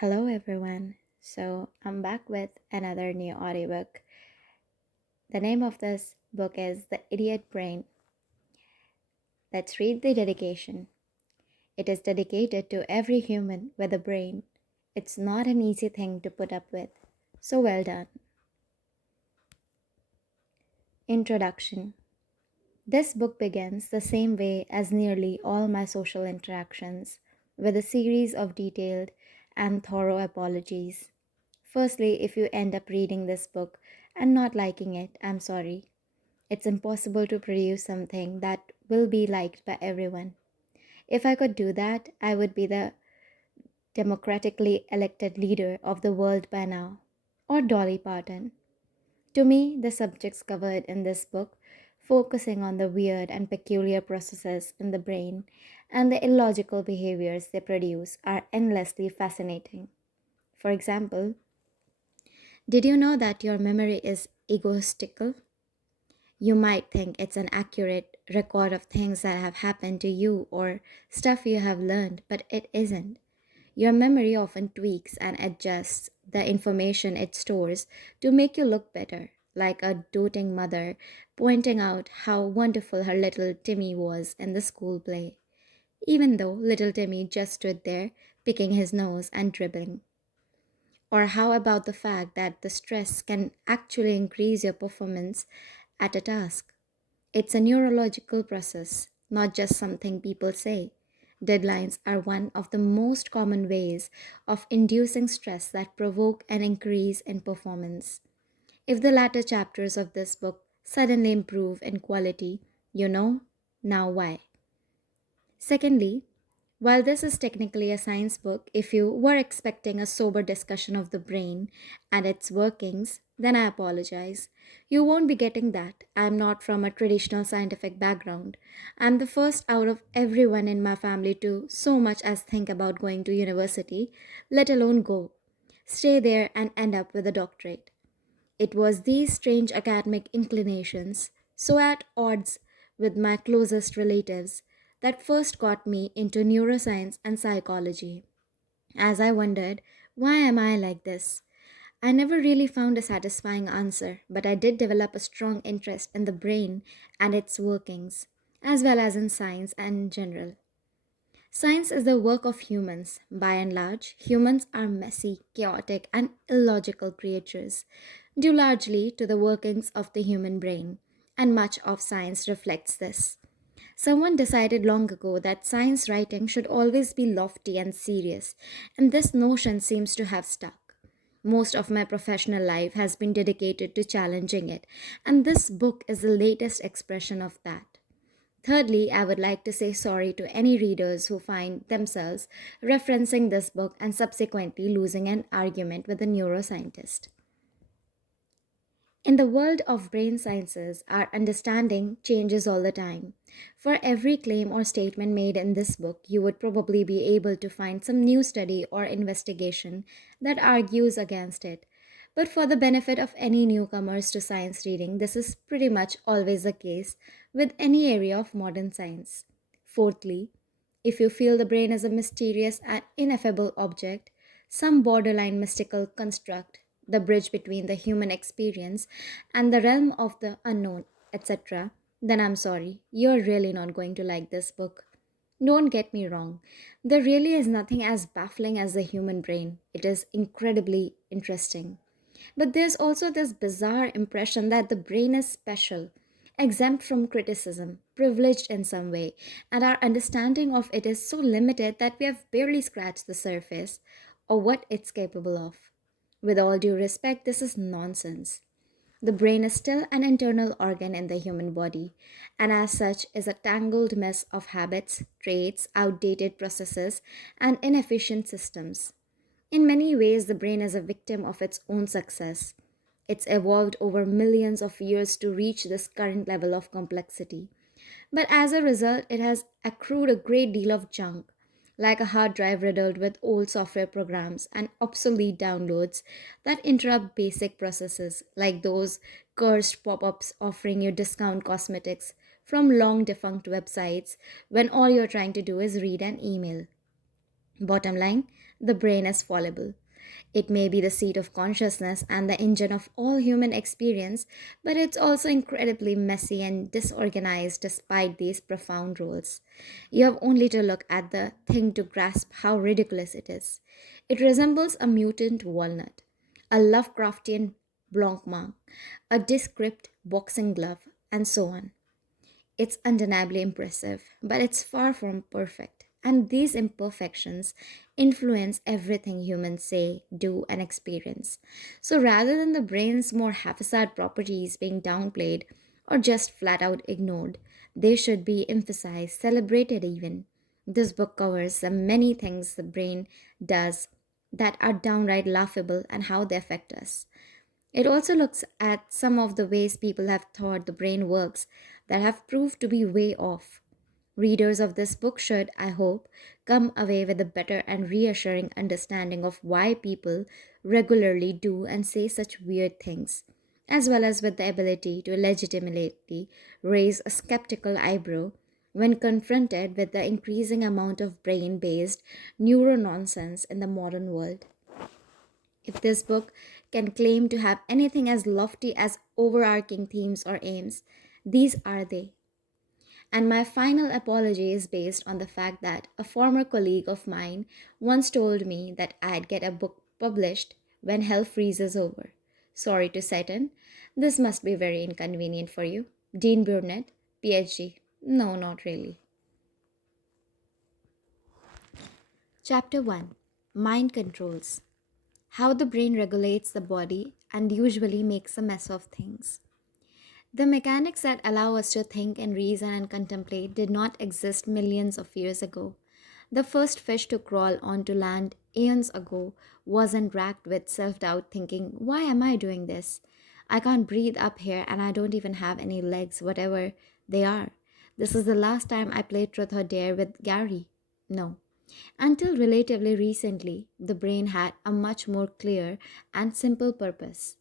Hello, everyone. I'm back with another new audiobook. The name of this book is The Idiot Brain. Let's read the dedication. It is dedicated to every human with a brain. It's not an easy thing to put up with. So well done. Introduction. This book begins the same way as nearly all my social interactions, with a series of detailed and thorough apologies. Firstly, if you end up reading this book and not liking it, I'm sorry. It's impossible to produce something that will be liked by everyone. If I could do that, I would be the democratically elected leader of the world by now, or Dolly Parton. To me, the subjects covered in this book, focusing on the weird and peculiar processes in the brain and the illogical behaviors they produce, are endlessly fascinating. For example, did you know that your memory is egoistical? You might think it's an accurate record of things that have happened to you or stuff you have learned, but it isn't. Your memory often tweaks and adjusts the information it stores to make you look better, like a doting mother pointing out how wonderful her little Timmy was in the school play, even though little Timmy just stood there picking his nose and dribbling. Or how about the fact that the stress can actually increase your performance at a task? It's a neurological process, not just something people say. Deadlines are one of the most common ways of inducing stress that provoke an increase in performance. If the latter chapters of this book suddenly improve in quality, you know now why. Secondly, while this is technically a science book, if you were expecting a sober discussion of the brain and its workings, then I apologize. You won't be getting that. I'm not from a traditional scientific background. I'm the first out of everyone in my family to so much as think about going to university, let alone go. Stay there and end up with a doctorate. It was these strange academic inclinations, so at odds with my closest relatives, that first got me into neuroscience and psychology. As I wondered, why am I like this? I never really found a satisfying answer, but I did develop a strong interest in the brain and its workings, as well as in science and in general. Science is the work of humans. By and large, humans are messy, chaotic, and illogical creatures, due largely to the workings of the human brain, and much of science reflects this. Someone decided long ago that science writing should always be lofty and serious, and this notion seems to have stuck. Most of my professional life has been dedicated to challenging it, and this book is the latest expression of that. Thirdly, I would like to say sorry to any readers who find themselves referencing this book and subsequently losing an argument with a neuroscientist. In the world of brain sciences, our understanding changes all the time. For every claim or statement made in this book, you would probably be able to find some new study or investigation that argues against it. But for the benefit of any newcomers to science reading, this is pretty much always the case with any area of modern science. Fourthly, if you feel the brain is a mysterious and ineffable object, some borderline mystical construct, the bridge between the human experience and the realm of the unknown, etc., then I'm sorry, you're really not going to like this book. Don't get me wrong, there really is nothing as baffling as the human brain. It is incredibly interesting. But there's also this bizarre impression that the brain is special, exempt from criticism, privileged in some way, and our understanding of it is so limited that we have barely scratched the surface of what it's capable of. With all due respect, this is nonsense. The brain is still an internal organ in the human body, and as such is a tangled mess of habits, traits, outdated processes, and inefficient systems. In many ways, the brain is a victim of its own success. It's evolved over millions of years to reach this current level of complexity. But as a result, it has accrued a great deal of junk, like a hard drive riddled with old software programs and obsolete downloads that interrupt basic processes, like those cursed pop ups offering you discount cosmetics from long defunct websites when all you're trying to do is read an email. Bottom line, The brain is fallible. It may be the seat of consciousness and the engine of all human experience, but it's also incredibly messy and disorganized despite these profound rules. You have only to look at the thing to grasp how ridiculous it is. It resembles a mutant walnut, a Lovecraftian blancmange, a descript boxing glove, and so on. It's undeniably impressive, but it's far from perfect. And these imperfections influence everything humans say, do, and experience. So rather than the brain's more haphazard properties being downplayed or just flat out ignored, they should be emphasized, celebrated even. This book covers the many things the brain does that are downright laughable and how they affect us. It also looks at some of the ways people have thought the brain works that have proved to be way off. Readers of this book should, I hope, come away with a better and reassuring understanding of why people regularly do and say such weird things, as well as with the ability to legitimately raise a skeptical eyebrow when confronted with the increasing amount of brain based neuro nonsense in the modern world. If this book can claim to have anything as lofty as overarching themes or aims, these are they. And my final apology is based on the fact that a former colleague of mine once told me that I'd get a book published when hell freezes over. Sorry to set in. This must be very inconvenient for you. Dean Burnett, PhD. No, not really. Chapter 1, Mind Controls. How the brain regulates the body and usually makes a mess of things. The mechanics that allow us to think and reason and contemplate did not exist millions of years ago. The first fish to crawl onto land aeons ago wasn't racked with self doubt, thinking, why am I doing this? I can't breathe up here and I don't even have any legs, whatever they are. This is the last time I played Truth or Dare with Gary. No. Until relatively recently, the brain had a much more clear and simple purpose: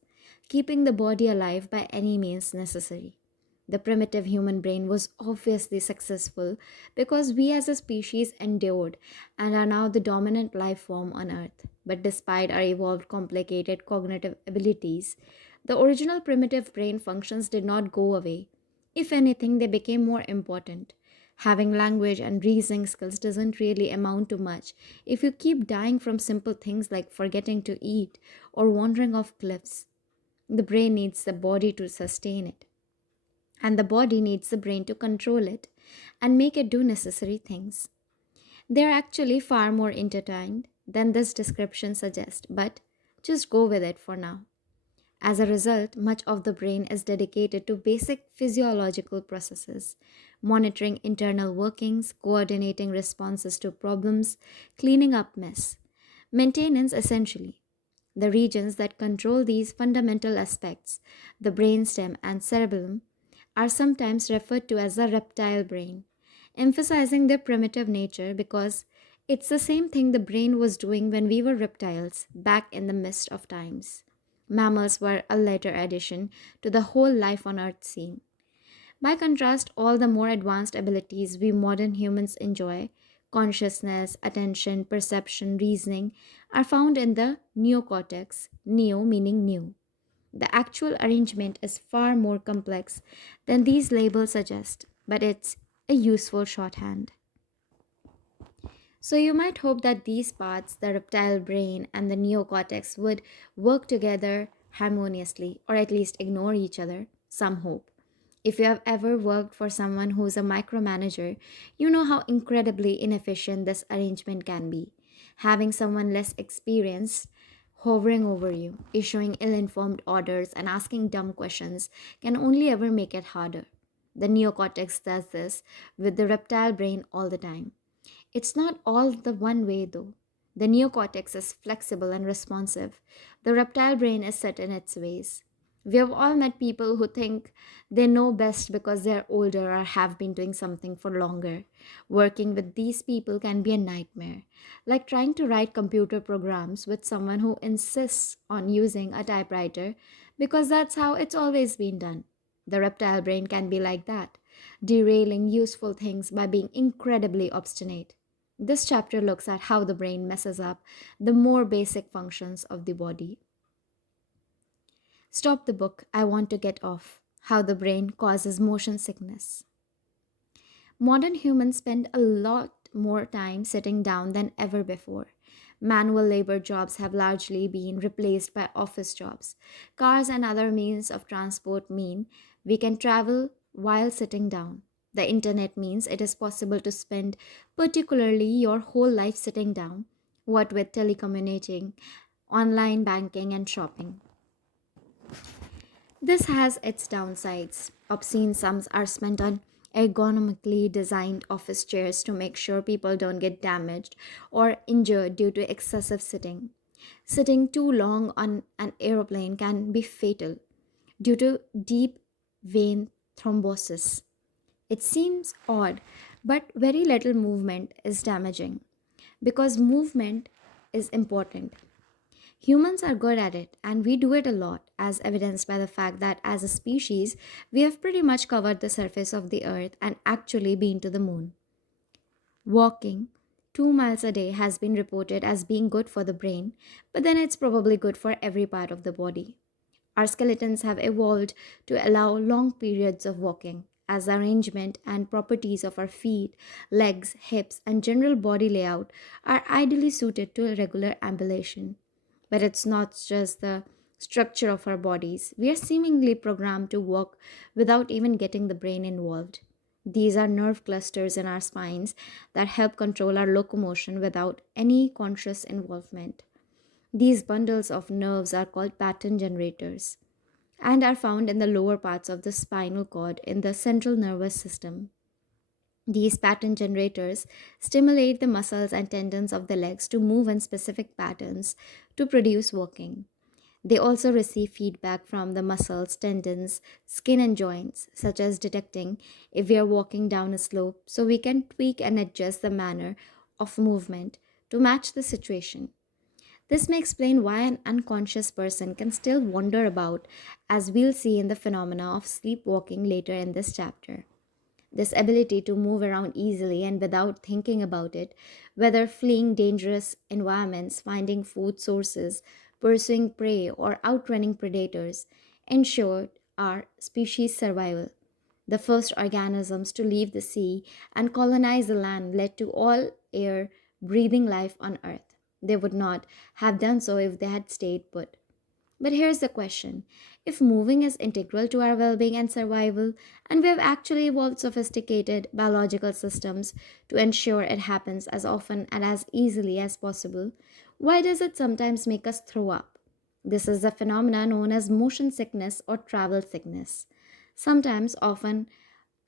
keeping the body alive by any means necessary. The primitive human brain was obviously successful because we as a species endured and are now the dominant life form on Earth. But despite our evolved, complicated cognitive abilities, the original primitive brain functions did not go away. If anything, they became more important. Having language and reasoning skills doesn't really amount to much if you keep dying from simple things like forgetting to eat or wandering off cliffs. The brain needs the body to sustain it, and the body needs the brain to control it and make it do necessary things. They are actually far more intertwined than this description suggests, but just go with it for now. As a result, much of the brain is dedicated to basic physiological processes, monitoring internal workings, coordinating responses to problems, cleaning up mess. Maintenance essentially. The regions that control these fundamental aspects, the brainstem and cerebellum, are sometimes referred to as the reptile brain, emphasizing their primitive nature because it's the same thing the brain was doing when we were reptiles back in the mist of times. Mammals were a later addition to the whole life on Earth scene. By contrast, all the more advanced abilities we modern humans enjoy, consciousness, attention, perception, reasoning, are found in the neocortex, neo meaning new. The actual arrangement is far more complex than these labels suggest, but it's a useful shorthand. So you might hope that these parts, the reptile brain and the neocortex, would work together harmoniously, or at least ignore each other. Some hope. If you have ever worked for someone who's a micromanager, you know how incredibly inefficient this arrangement can be. Having someone less experienced hovering over you, issuing ill informed orders, and asking dumb questions can only ever make it harder. The neocortex does this with the reptile brain all the time. It's not all the one way though. The neocortex is flexible and responsive. The reptile brain is set in its ways. We have all met people who think they know best because they're older or have been doing something for longer. Working with these people can be a nightmare, like trying to write computer programs with someone who insists on using a typewriter because that's how it's always been done. The reptile brain can be like that, derailing useful things by being incredibly obstinate. This chapter looks at how the brain messes up the more basic functions of the body. Stop the book, I want to get off. How the brain causes motion sickness. Modern humans spend a lot more time sitting down than ever before. Manual labor jobs have largely been replaced by office jobs. Cars and other means of transport mean we can travel while sitting down. The internet means it is possible to spend particularly your whole life sitting down, what with telecommuting, online banking, and shopping. This has its downsides. Obscene sums are spent on ergonomically designed office chairs to make sure people don't get damaged or injured due to excessive sitting. Sitting too long on an aeroplane can be fatal due to deep vein thrombosis. It seems odd, but very little movement is damaging because movement is important. Humans are good at it, and we do it a lot, as evidenced by the fact that as a species, we have pretty much covered the surface of the earth and actually been to the moon. Walking 2 miles a day has been reported as being good for the brain, but then it's probably good for every part of the body. Our skeletons have evolved to allow long periods of walking, as the arrangement and properties of our feet, legs, hips, and general body layout are ideally suited to regular ambulation. But it's not just the structure of our bodies. We are seemingly programmed to walk without even getting the brain involved. These are nerve clusters in our spines that help control our locomotion without any conscious involvement. These bundles of nerves are called pattern generators and are found in the lower parts of the spinal cord in the central nervous system. These pattern generators stimulate the muscles and tendons of the legs to move in specific patterns to produce walking. They also receive feedback from the muscles, tendons, skin, and joints, such as detecting if we are walking down a slope, so we can tweak and adjust the manner of movement to match the situation. This may explain why an unconscious person can still wander about, as we'll see in the phenomena of sleepwalking later in this chapter. This ability to move around easily and without thinking about it, whether fleeing dangerous environments, finding food sources, pursuing prey, or outrunning predators, ensured our species' survival. The first organisms to leave the sea and colonize the land led to all air breathing life on Earth. They would not have done so if they had stayed put. But here's the question: if moving is integral to our well being and survival, and we have actually evolved sophisticated biological systems to ensure it happens as often and as easily as possible, why does it sometimes make us throw up? This is a phenomenon known as motion sickness or travel sickness. Sometimes, often,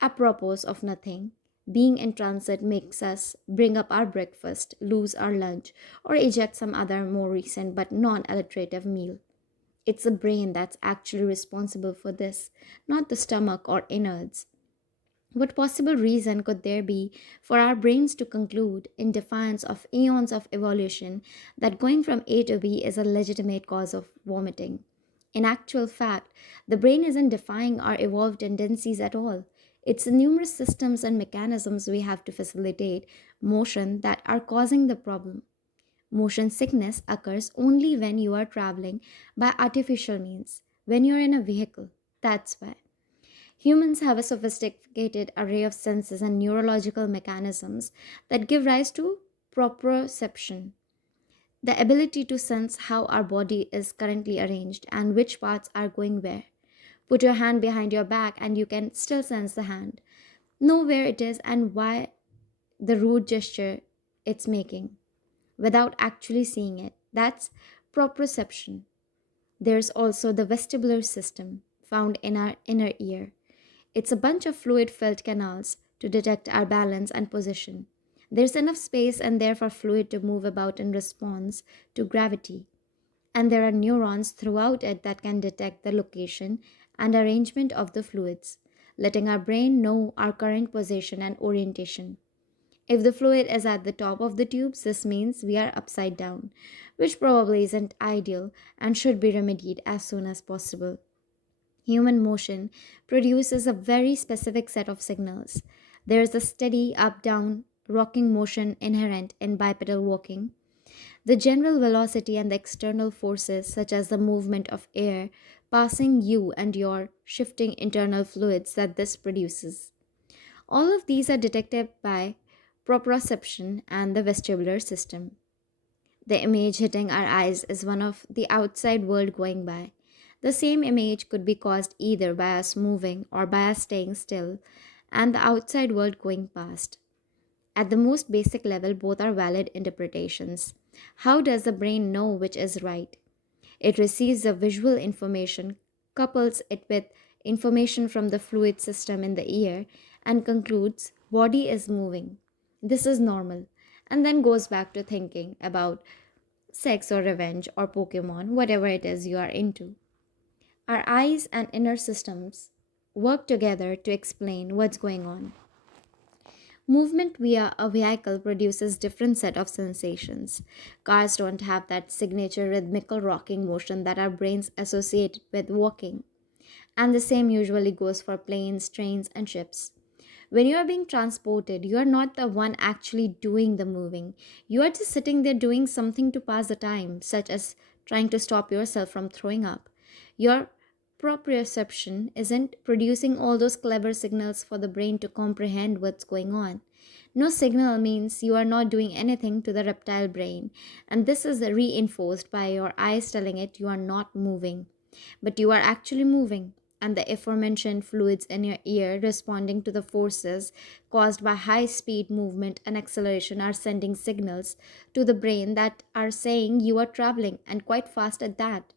apropos of nothing, being in transit makes us bring up our breakfast, lose our lunch, or eject some other more recent but non alliterative meal. It's the brain that's actually responsible for this, not the stomach or innards. What possible reason could there be for our brains to conclude, in defiance of eons of evolution, that going from A to B is a legitimate cause of vomiting? In actual fact, the brain isn't defying our evolved tendencies at all. It's the numerous systems and mechanisms we have to facilitate motion that are causing the problem. Motion sickness occurs only when you are traveling by artificial means, when you're in a vehicle. That's why. Humans have a sophisticated array of senses and neurological mechanisms that give rise to proprioception, the ability to sense how our body is currently arranged and which parts are going where. Put your hand behind your back and you can still sense the hand. Know where it is and why the rude gesture it's making without actually seeing it. That's proprioception. There's also the vestibular system found in our inner ear. It's a bunch of fluid filled canals to detect our balance and position. There's enough space and therefore fluid to move about in response to gravity. And there are neurons throughout it that can detect the location and arrangement of the fluids, letting our brain know our current position and orientation. If the fluid is at the top of the tubes, this means we are upside down, which probably isn't ideal and should be remedied as soon as possible. Human motion produces a very specific set of signals. There is a steady up down rocking motion inherent in bipedal walking. The general velocity and the external forces, such as the movement of air passing you and your shifting internal fluids that this produces. All of these are detected by proprioception and the vestibular system. The image hitting our eyes is one of the outside world going by. The same image could be caused either by us moving or by us staying still and the outside world going past. At the most basic level, both are valid interpretations. How does the brain know which is right? It receives the visual information, couples it with information from the fluid system in the ear, and concludes body is moving. This is normal, and then goes back to thinking about sex or revenge or Pokemon, whatever it is you are into. Our eyes and inner systems work together to explain what's going on. Movement via a vehicle produces different set of sensations. Cars don't have that signature rhythmical rocking motion that our brains associate with walking. And the same usually goes for planes, trains, and ships. When you are being transported, you are not the one actually doing the moving. You are just sitting there doing something to pass the time, such as trying to stop yourself from throwing up. Your proprioception isn't producing all those clever signals for the brain to comprehend what's going on. No signal means you are not doing anything to the reptile brain, and this is reinforced by your eyes telling it you are not moving. But you are actually moving, and the aforementioned fluids in your ear responding to the forces caused by high speed movement and acceleration are sending signals to the brain that are saying you are traveling and quite fast at that.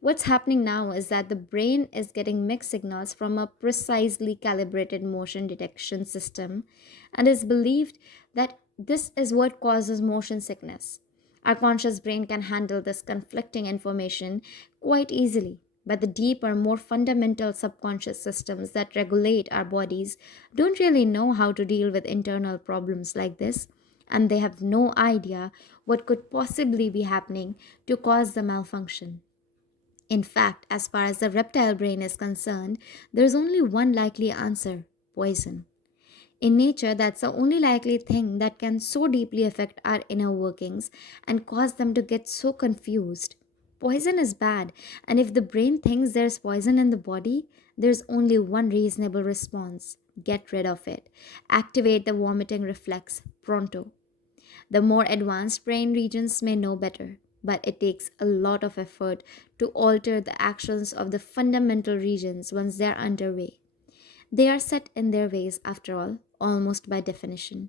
What's happening now is that the brain is getting mixed signals from a precisely calibrated motion detection system and is believed that this is what causes motion sickness. Our conscious brain can handle this conflicting information quite easily, but the deeper, more fundamental subconscious systems that regulate our bodies don't really know how to deal with internal problems like this, and they have no idea what could possibly be happening to cause the malfunction. In fact, as far as the reptile brain is concerned, there's only one likely answer: poison. In nature, that's the only likely thing that can so deeply affect our inner workings and cause them to get so confused. Poison is bad, and if the brain thinks there's poison in the body, there's only one reasonable response: get rid of it. Activate the vomiting reflex pronto. The more advanced brain regions may know better, but it takes a lot of effort to alter the actions of the fundamental regions once they are underway. They are set in their ways, after all, almost by definition.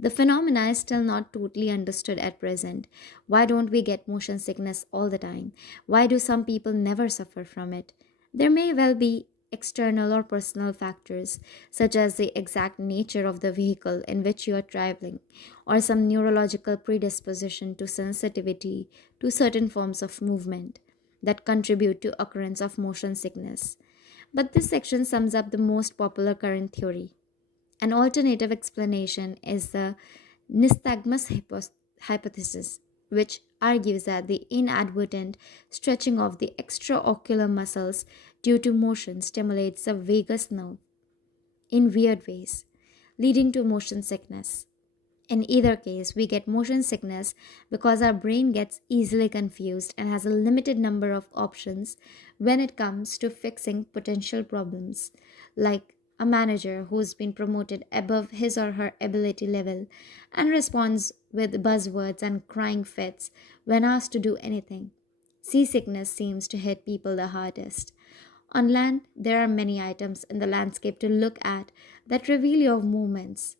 The phenomena is still not totally understood at present. Why don't we get motion sickness all the time? Why do some people never suffer from it? There may well be external or personal factors, such as the exact nature of the vehicle in which you are traveling, or some neurological predisposition to sensitivity to certain forms of movement that contribute to occurrence of motion sickness. But this section sums up the most popular current theory. An alternative explanation is the nystagmus hypothesis, which argues that the inadvertent stretching of the extraocular muscles due to motion stimulates the vagus nerve in weird ways, leading to motion sickness. In either case, we get motion sickness because our brain gets easily confused and has a limited number of options when it comes to fixing potential problems, like a manager who's been promoted above his or her ability level and responds with buzzwords and crying fits when asked to do anything. Seasickness seems to hit people the hardest. On land, there are many items in the landscape to look at that reveal your movements.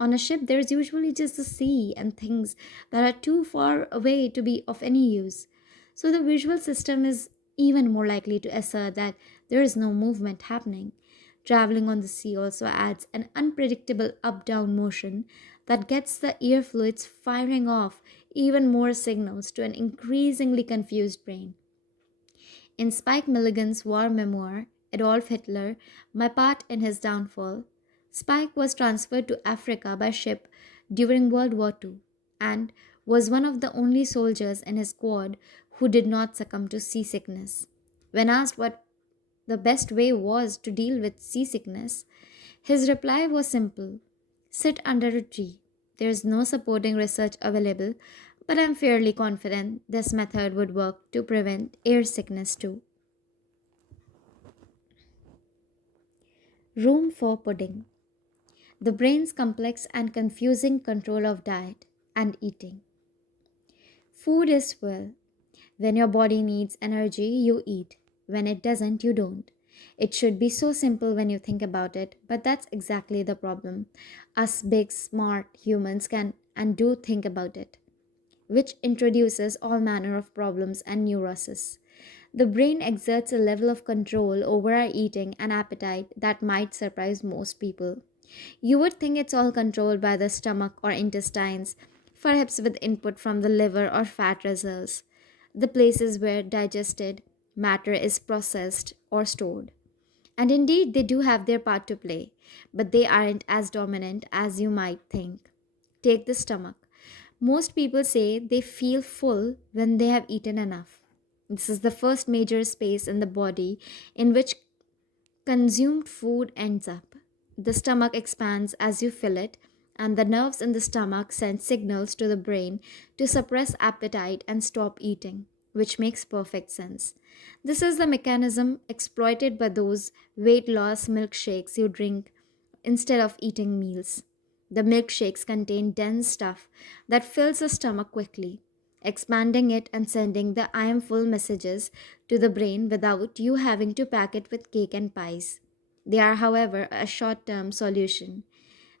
On a ship, there's usually just the sea and things that are too far away to be of any use. So the visual system is even more likely to assert that there is no movement happening. Traveling on the sea also adds an unpredictable up down motion that gets the ear fluids firing off even more signals to an increasingly confused brain. In Spike Milligan's war memoir, Adolf Hitler, My Part in His Downfall, Spike was transferred to Africa by ship during World War II and was one of the only soldiers in his squad who did not succumb to seasickness. When asked what the best way was to deal with seasickness, his reply was simple: sit under a tree. There's no supporting research available, but I'm fairly confident this method would work to prevent air sickness too. Room for pudding. The brain's complex and confusing control of diet and eating. Food is fuel. When your body needs energy, you eat. When it doesn't, you don't. It should be so simple when you think about it, but that's exactly the problem. Us big, smart humans can and do think about it, which introduces all manner of problems and neuroses. The brain exerts a level of control over our eating and appetite that might surprise most people. You would think it's all controlled by the stomach or intestines, perhaps with input from the liver or fat reserves, the places where digested matter is processed or stored. And indeed, they do have their part to play, but they aren't as dominant as you might think. Take the stomach. Most people say they feel full when they have eaten enough. This is the first major space in the body in which consumed food ends up. The stomach expands as you fill it, and the nerves in the stomach send signals to the brain to suppress appetite and stop eating, which makes perfect sense. This is the mechanism exploited by those weight loss milkshakes you drink instead of eating meals. The milkshakes contain dense stuff that fills the stomach quickly, expanding it and sending the I am full messages to the brain without you having to pack it with cake and pies. They are, however, a short term solution.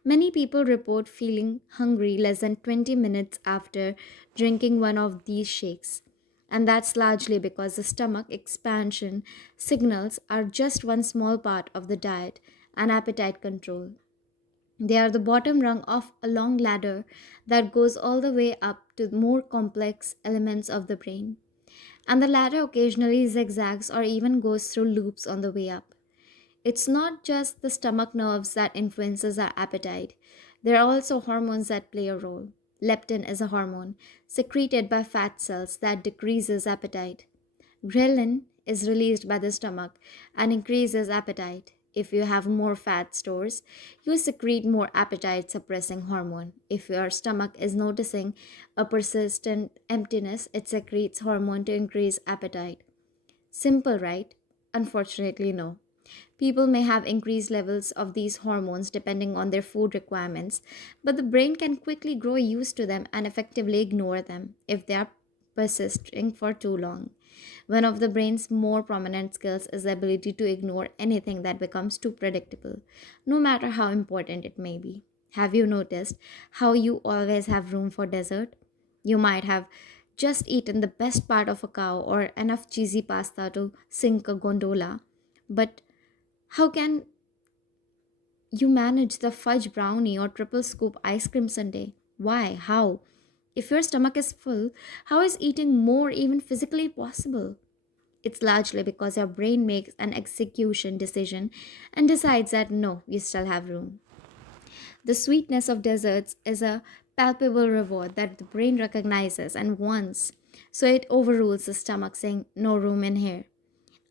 Many people report feeling hungry less than 20 minutes after drinking one of these shakes. And that's largely because the stomach expansion signals are just one small part of the diet and appetite control. They are the bottom rung of a long ladder that goes all the way up to more complex elements of the brain. And the ladder occasionally zigzags or even goes through loops on the way up. It's not just the stomach nerves that influences our appetite. There are also hormones that play a role. Leptin is a hormone secreted by fat cells that decreases appetite. Ghrelin is released by the stomach and increases appetite. If you have more fat stores, you secrete more appetite suppressing hormone. If your stomach is noticing a persistent emptiness, it secretes hormone to increase appetite. Simple, right? Unfortunately, no. People may have increased levels of these hormones depending on their food requirements, but the brain can quickly grow used to them and effectively ignore them if they are persisting for too long. One of the brain's more prominent skills is the ability to ignore anything that becomes too predictable, no matter how important it may be. Have you noticed how you always have room for dessert? You might have just eaten the best part of a cow or enough cheesy pasta to sink a gondola, but how can you manage the fudge brownie or triple scoop ice cream sundae? Why? How? If your stomach is full, how is eating more even physically possible? It's largely because your brain makes an execution decision and decides that no, you still have room. The sweetness of desserts is a palpable reward that the brain recognizes and wants, so it overrules the stomach, saying, no room in here.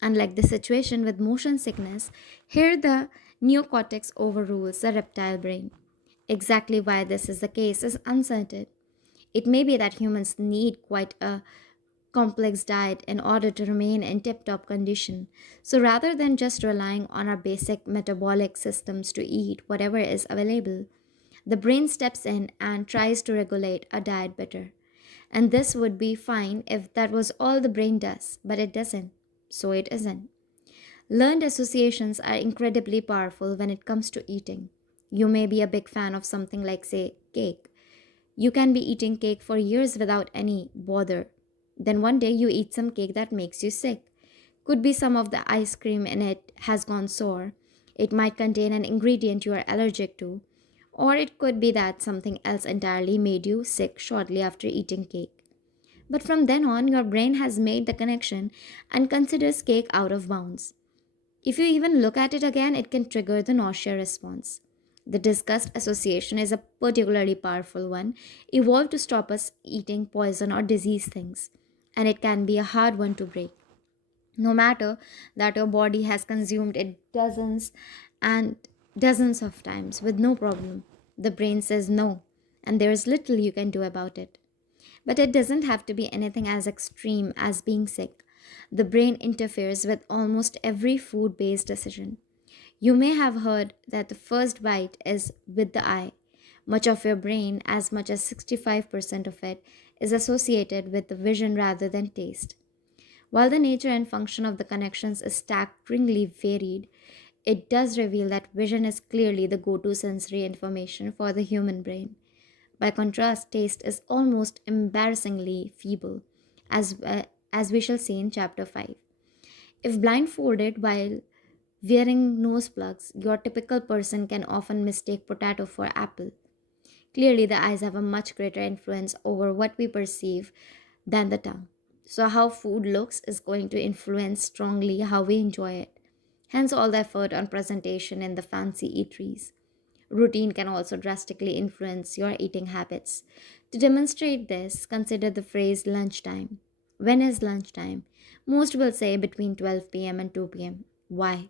Unlike the situation with motion sickness, here the neocortex overrules the reptile brain. Exactly why this is the case is uncertain. It may be that humans need quite a complex diet in order to remain in tip top condition. So rather than just relying on our basic metabolic systems to eat whatever is available, the brain steps in and tries to regulate a diet better. And this would be fine if that was all the brain does, but it doesn't. So it isn't. Learned associations are incredibly powerful when it comes to eating. You may be a big fan of something like, say, cake. You can be eating cake for years without any bother. Then one day you eat some cake that makes you sick. Could be some of the ice cream in it has gone sour. It might contain an ingredient you are allergic to. Or it could be that something else entirely made you sick shortly after eating cake. But from then on, your brain has made the connection and considers cake out of bounds. If you even look at it again, it can trigger the nausea response. The disgust association is a particularly powerful one, evolved to stop us eating poison or disease things, and it can be a hard one to break. No matter that your body has consumed it dozens and dozens of times with no problem, the brain says no, and there is little you can do about it. But it doesn't have to be anything as extreme as being sick. The brain interferes with almost every food based decision. You may have heard that the first bite is with the eye. Much of your brain, as much as 65% of it, is associated with the vision rather than taste. While the nature and function of the connections is staggeringly varied, it does reveal that vision is clearly the go to sensory information for the human brain. By contrast, taste is almost embarrassingly feeble, as we shall see in chapter 5. If blindfolded while wearing nose plugs, your typical person can often mistake potato for apple. Clearly, the eyes have a much greater influence over what we perceive than the tongue. So, how food looks is going to influence strongly how we enjoy it. Hence, all the effort on presentation in the fancy eateries. Routine can also drastically influence your eating habits. To demonstrate this, consider the phrase lunchtime. When is lunchtime? Most will say between 12 p.m. and 2 p.m. Why?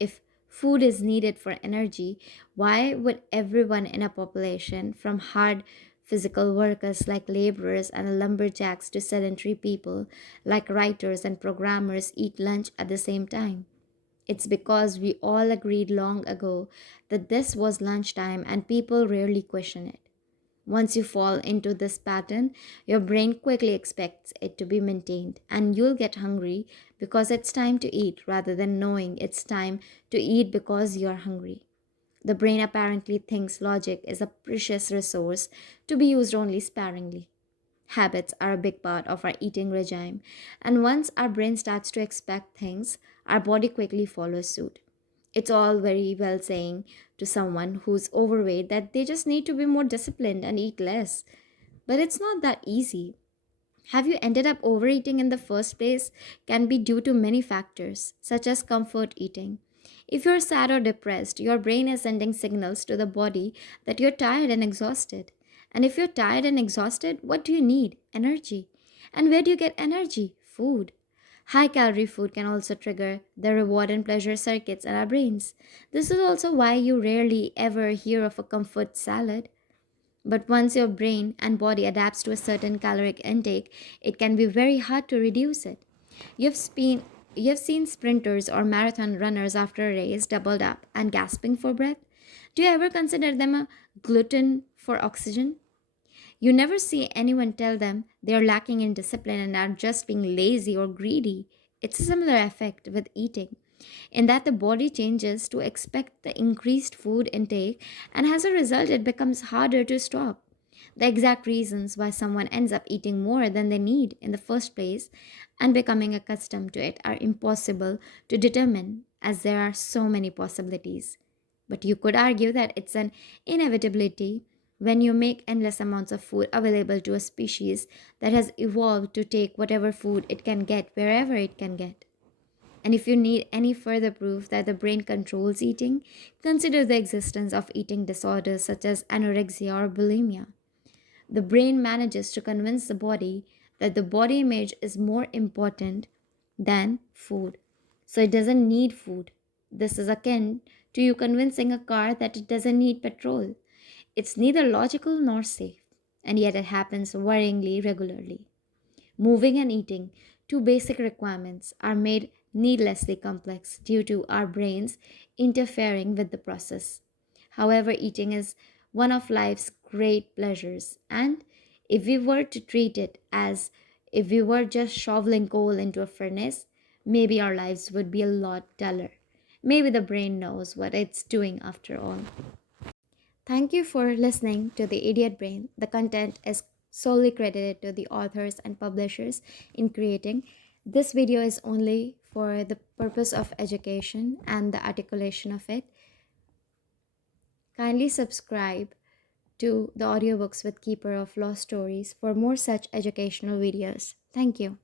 If food is needed for energy, why would everyone in a population, from hard physical workers like laborers and lumberjacks to sedentary people like writers and programmers, eat lunch at the same time? It's because we all agreed long ago that this was lunchtime and people rarely question it. Once you fall into this pattern, your brain quickly expects it to be maintained, and you'll get hungry because it's time to eat rather than knowing it's time to eat because you're hungry. The brain apparently thinks logic is a precious resource to be used only sparingly. Habits are a big part of our eating regime, and once our brain starts to expect things, our body quickly follows suit. It's all very well saying to someone who's overweight that they just need to be more disciplined and eat less. But it's not that easy. Have you ended up overeating in the first place can be due to many factors, such as comfort eating. If you're sad or depressed, your brain is sending signals to the body that you're tired and exhausted. And if you're tired and exhausted, what do you need? Energy. And where do you get energy? Food. High calorie food can also trigger the reward and pleasure circuits in our brains. This is also why you rarely ever hear of a comfort salad. But once your brain and body adapts to a certain caloric intake, it can be very hard to reduce it. You've seen, you've seen sprinters or marathon runners after a race doubled up and gasping for breath. Do you ever consider them a glutton for oxygen? You never see anyone tell them they are lacking in discipline and are just being lazy or greedy. It's a similar effect with eating, in that the body changes to expect the increased food intake, and as a result, it becomes harder to stop. The exact reasons why someone ends up eating more than they need in the first place and becoming accustomed to it are impossible to determine, as there are so many possibilities. But you could argue that it's an inevitability when you make endless amounts of food available to a species that has evolved to take whatever food it can get wherever it can get. And if you need any further proof that the brain controls eating, consider the existence of eating disorders such as anorexia or bulimia. The brain manages to convince the body that the body image is more important than food. So it doesn't need food. This is akin to you convincing a car that it doesn't need petrol. It's neither logical nor safe, and yet it happens worryingly regularly. Moving and eating, two basic requirements, are made needlessly complex due to our brains interfering with the process. However, eating is one of life's great pleasures, and if we were to treat it as if we were just shoveling coal into a furnace, maybe our lives would be a lot duller. Maybe the brain knows what it's doing after all. Thank you for listening to The Idiot Brain. The content is solely credited to the authors and publishers in creating. This video is only for the purpose of education and the articulation of it. Kindly subscribe to the audiobooks with Keeper of Lost Stories for more such educational videos. Thank you.